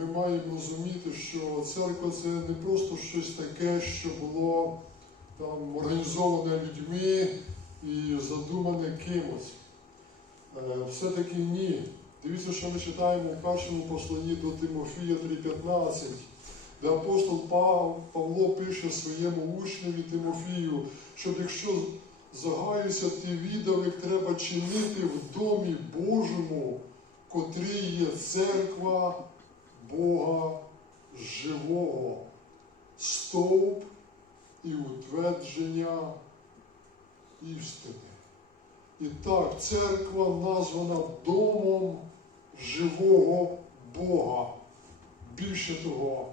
Ми маємо розуміти, що церква це не просто щось таке, що було там організоване людьми і задумане кимось. Е, Все-таки ні. Дивіться, що ми читаємо у першому посланні до Тимофія 3,15, де апостол Павло пише своєму учневі Тимофію, щоб якщо загаюся, ти віддав, як треба чинити в домі Божому, котрий є церква Бога живого, стовп і утвердження істини. І так, церква названа домом живого Бога. Більше того,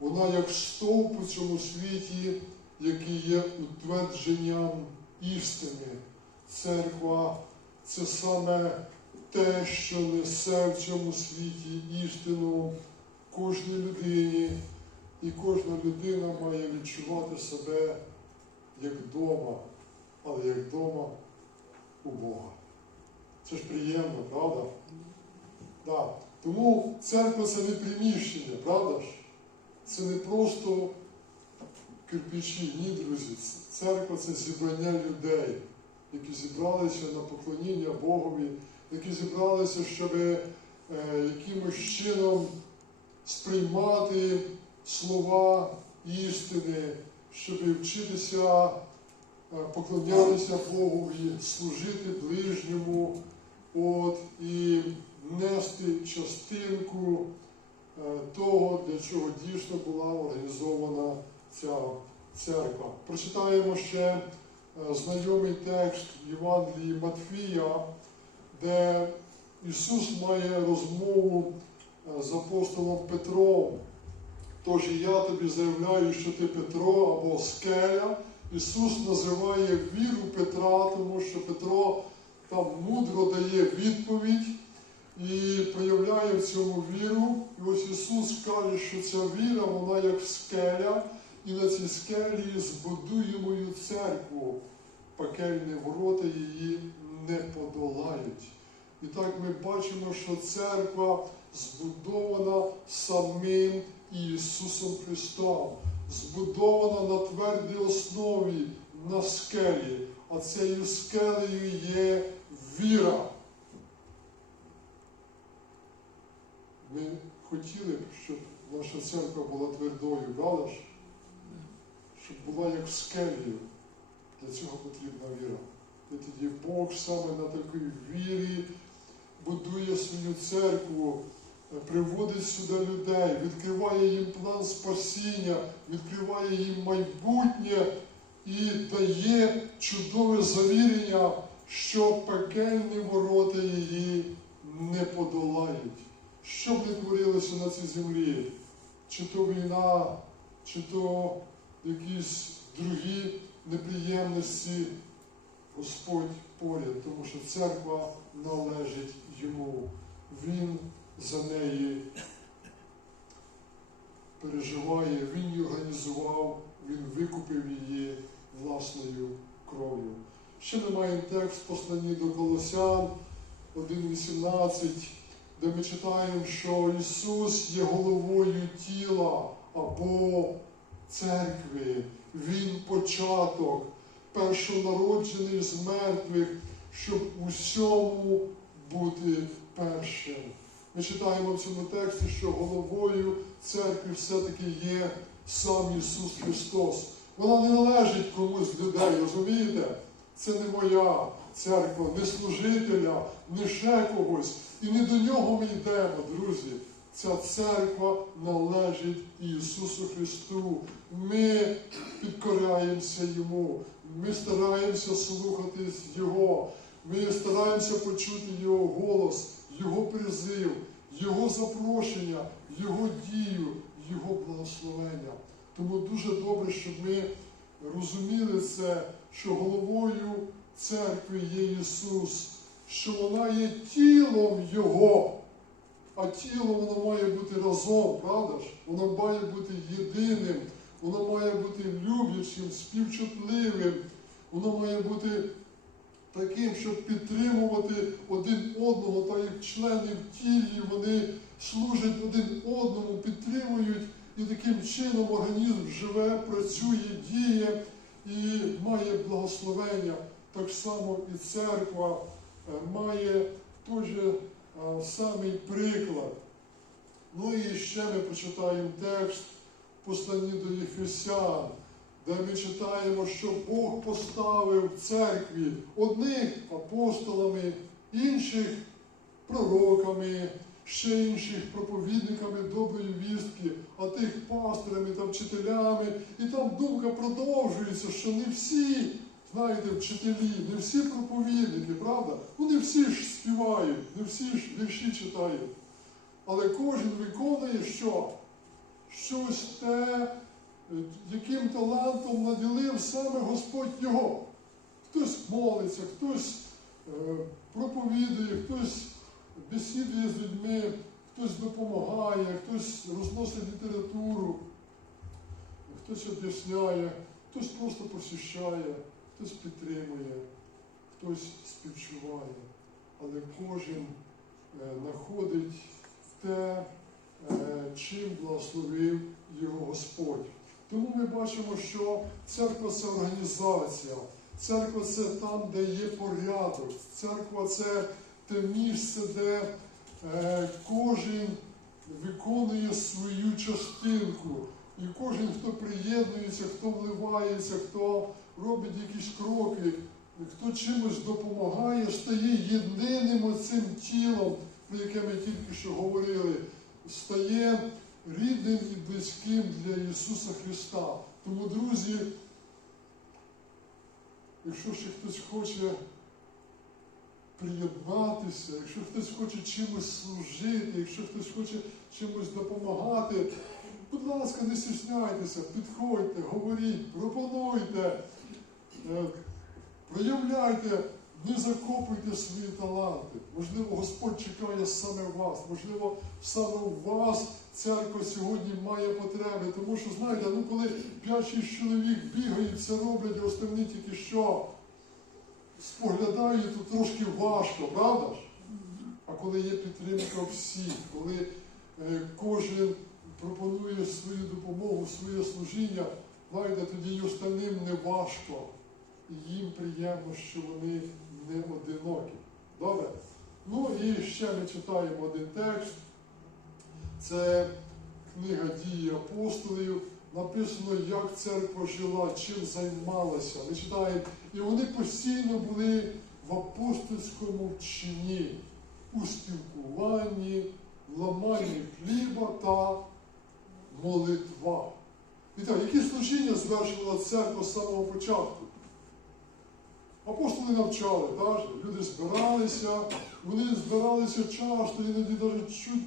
вона як стовп у цьому світі, який є утвердженням істини. Церква це саме те, що несе в цьому світі істину кожній людині, і кожна людина має відчувати себе як вдома, але як вдома у Бога. Це ж приємно, правда? Да. Тому церква це не приміщення, правда ж? Це не просто кирпичі, ні, друзі. Церква це зібрання людей, які зібралися на поклоніння Богові, які зібралися, щоб е, якимось чином сприймати слова істини, щоб вчитися е, поклонятися Богові, служити ближньому, от, і нести частинку е, того, для чого дійсно була організована ця церква. Прочитаємо ще знайомий текст Євангелії Матфія, де Ісус має розмову е, з апостолом Петром. Тож я тобі заявляю, що ти Петро або скеля. Ісус називає віру Петра, тому що Петро там мудро дає відповідь і проявляє в цьому віру. І ось Ісус каже, що ця віра, вона як скеля, і на цій скелі збудує мою церкву. Пекельні ворота її не подолають. І так ми бачимо, що церква збудована самим Ісусом Христом, збудована на твердій основі, на скелі. А цією скелею є віра. Ми хотіли б, щоб наша церква була твердою, правда ж? Щоб була як скелею. Для цього потрібна віра. І тоді Бог саме на такій вірі будує свою церкву, е, приводить сюди людей, відкриває їм план спасіння, відкриває їм майбутнє і дає чудове завірення, що пекельні ворота її не подолають. Що б не творилося на цій землі? Чи то війна, чи то якісь другі неприємності, Господь поряд, тому що церква належить йому. Він за неї переживає, він її організував, він викупив її власною кров'ю. Ще ми маємо текст в посланні до Колосян 1.18, де ми читаємо, що Ісус є головою тіла або церкви, Він початок, першонароджений з мертвих, щоб у всьому бути першим. Ми читаємо в цьому тексті, що головою церкви все-таки є сам Ісус Христос. Вона не належить комусь з людей, розумієте? Це не моя церква, не служителя, не ще когось. І не до нього ми йдемо, друзі. Ця церква належить Ісусу Христу. Ми підкоряємося Йому. Ми стараємося слухатись Його. Ми стараємося почути Його голос, Його призив, Його запрошення, Його дію, Його благословення. Тому дуже добре, щоб ми розуміли це, що головою церкви є Ісус, що вона є тілом Його. А тіло воно має бути разом, правда ж? Воно має бути єдиним, воно має бути люблячим, співчутливим, воно має бути таким, щоб підтримувати один одного, так як члени в тілі, вони служать один одному, підтримують, і таким чином організм живе, працює, діє і має благословення. Так само і церква е, має той самий приклад. Ну і ще ми почитаємо текст в посланні до Єфесян, де ми читаємо, що Бог поставив в церкві одних апостолами, інших пророками, ще інших проповідниками доброї вістки, а тих пасторами та вчителями. І там думка продовжується, що не всі, знаєте, вчителі, не всі проповідники, правда? Ну не всі ж співають, не всі ж вірші читають. Але кожен виконує що? Щось те, яким талантом наділив саме Господь його. Хтось молиться, хтось е, проповідує, хтось бесідує з людьми, хтось допомагає, хтось розносить літературу, хтось об'ясняє, хтось просто просвіщає, хтось підтримує, хтось співчуває. Але кожен е, знаходить те, е, чим благословив його Господь. Тому ми бачимо, що церква це організація, церква це там, де є порядок, церква це те місце, де е, кожен виконує свою частинку. І кожен, хто приєднується, хто вливається, хто робить якісь кроки, хто чимось допомагає, стає єдиним оцим тілом, про яке ми тільки що говорили, стає рідним і близьким для Ісуса Христа. Тому, друзі, якщо ще хтось хоче приєднатися, якщо хтось хоче чимось служити, якщо хтось хоче чимось допомагати, будь ласка, не стісняйтеся, підходьте, говоріть, пропонуйте, е, проявляйте, не закопуйте свої таланти. Можливо, Господь чекає саме вас, можливо, саме у вас церква сьогодні має потреби. Тому що, знаєте, ну коли 5-6 чоловік бігають, це роблять, а остальні тільки що споглядають, то трошки важко, правда ж? А коли є підтримка всіх, коли е, кожен пропонує свою допомогу, своє служіння, знаєте, тоді й остальним не важко. І їм приємно, що вони не одинокі. Добре? Ну і ще ми читаємо один текст. Це книга дії апостолів. Написано, як церква жила, чим займалася. Ми читаємо, і вони постійно були в апостольському вчині, у спілкуванні, ламанні хліба та молитва. І так, які служіння звершувала церква з самого початку? Апостоли навчали, так? люди збиралися, вони збиралися часто, іноді навіть чуть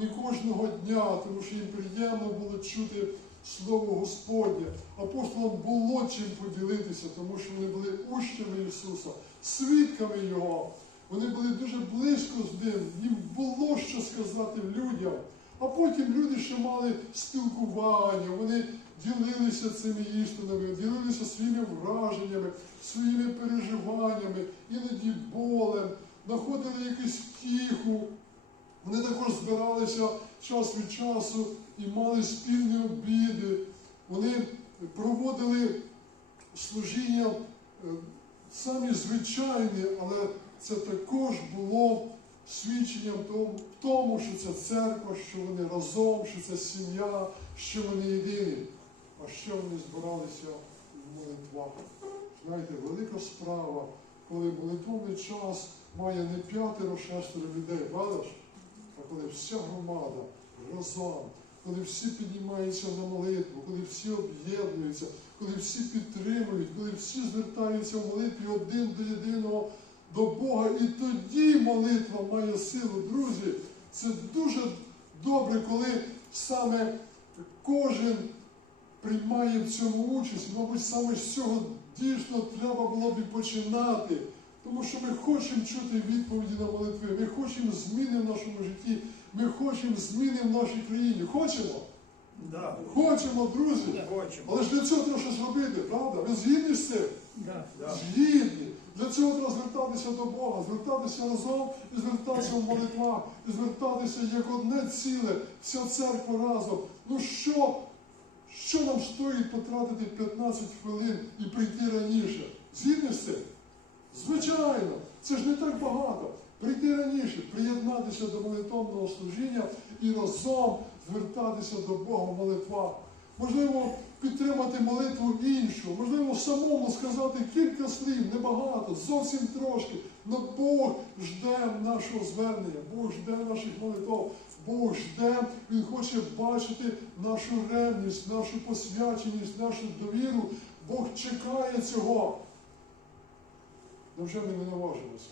не кожного дня, тому що їм приємно було чути Слово Господнє. Апостолам було чим поділитися, тому що вони були учнями Ісуса, свідками Його. Вони були дуже близько з ним, їм було що сказати людям. А потім люди ще мали спілкування, вони ділилися цими істинами, ділилися своїми враженнями, своїми переживаннями, іноді болем, знаходили якусь втіху. Вони також збиралися час від часу і мали спільні обіди. Вони проводили служіння е, самі звичайні, але це також було свідченням тому, що це церква, що вони разом, що це сім'я, що вони єдині. А ще вони збиралися в молитвах. Знаєте, велика справа, коли молитвовний час має не п'ятеро, шестеро людей, правда? А коли вся громада разом, коли всі піднімаються на молитву, коли всі об'єднуються, коли всі підтримують, коли всі звертаються в молитві один до єдиного до Бога, і тоді молитва має силу. Друзі, це дуже добре, коли саме кожен приймає в цьому участь. Мабуть, саме з цього дійсно треба було б і починати. Тому що ми хочемо чути відповіді на молитви, ми хочемо зміни в нашому житті, ми хочемо зміни в нашій країні. Хочемо? Да, Хочемо, друзі. хочемо. Але ж для цього треба щось робити, правда? Ви згідні з цим? Да. Да. Згідні. Для цього треба звертатися до Бога, звертатися разом і звертатися в молитвах, і звертатися як одне ціле, вся церква разом. Ну що, що нам стоїть потратити 15 хвилин і прийти раніше? Згідні з цим? Звичайно, це ж не так багато. Прийти раніше, приєднатися до молитовного служіння і разом звертатися до Бога в молитвах. Можливо, підтримати молитву іншу, можливо, самому сказати кілька слів, небагато, зовсім трошки. Но Бог жде нашого звернення, Бог жде наших молитв, Бог жде, Він хоче бачити нашу ревність, нашу посвяченість, нашу довіру. Бог чекає цього. Невже ми не наважимося?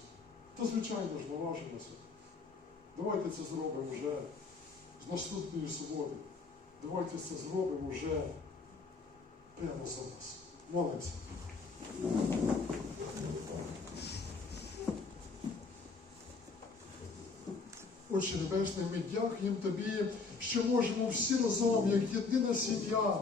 Та звичайно ж наважимося. Давайте це зробимо вже з наступної суботи. Давайте це зробимо вже прямо зараз. Молимося. Отче Небесний, ми дякуємо Тобі, що можемо всі разом, як єдина сім'я,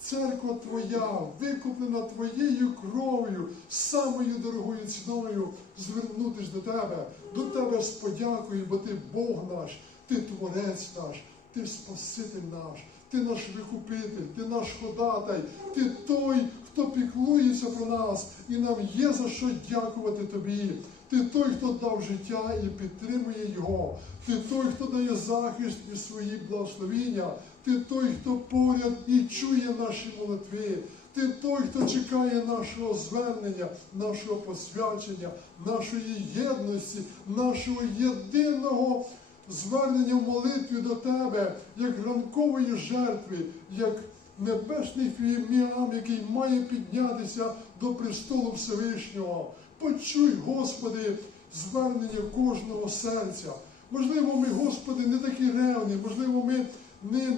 церква Твоя, викуплена Твоєю кров'ю, самою дорогою ціною, звернутися до Тебе, до Тебе з подякою, бо Ти Бог наш, Ти Творець наш, Ти Спаситель наш, Ти наш Викупитель, Ти наш ходатай, Ти той, хто піклується про нас, і нам є за що дякувати Тобі. Ти той, хто дав життя і підтримує його. Ти той, хто дає захист і свої благословіння. Ти той, хто поряд і чує наші молитви. Ти той, хто чекає нашого звернення, нашого посвячення, нашої єдності, нашого єдиного звернення в молитві до Тебе, як ранкової жертви, як небесний фіміам, який має піднятися до престолу Всевишнього. Почуй, Господи, звернення кожного серця. Можливо, ми, Господи, не такі ревні, можливо, ми не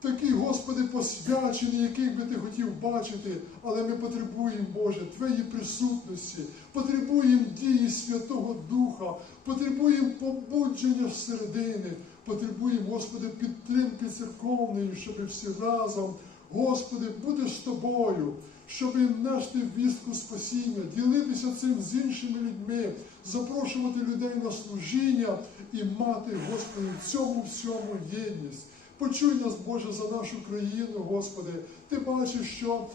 такі, Господи, посвячені, яких би Ти хотів бачити, але ми потребуємо, Боже, Твоєї присутності, потребуємо дії Святого Духа, потребуємо побудження середини, потребуємо, Господи, підтримки церковної, щоб всі разом, Господи, бути з тобою, щоб нести вістку спасіння, ділитися цим з іншими людьми, запрошувати людей на служіння і мати, Господи, в цьому всьому єдність. Почуй нас, Боже, за нашу країну, Господи. Ти бачиш, що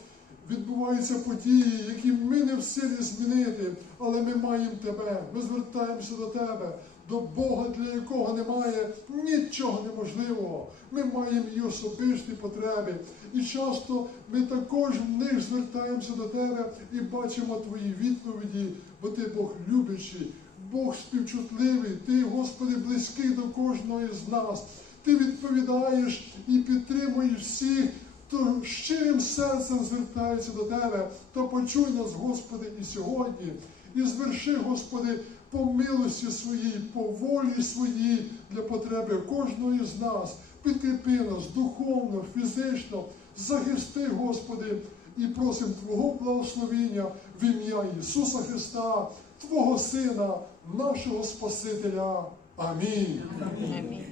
відбуваються події, які ми не в силі змінити, але ми маємо Тебе. Ми звертаємося до Тебе, до Бога, для якого немає нічого неможливого. Ми маємо і особисті потреби. І часто ми також в них звертаємося до Тебе і бачимо Твої відповіді, бо Ти Бог любящий, Бог співчутливий, Ти, Господи, близький до кожного з нас. Ти відповідаєш і підтримуєш всіх, хто щирим серцем звертається до Тебе, то почуй нас, Господи, і сьогодні, і зверши, Господи, по милості своїй, по волі своїй для потреби кожного з нас. Підкріпи нас духовно, фізично, захисти, Господи, і просимо Твого благословіння в ім'я Ісуса Христа, Твого Сина, нашого Спасителя. Амінь. Амінь.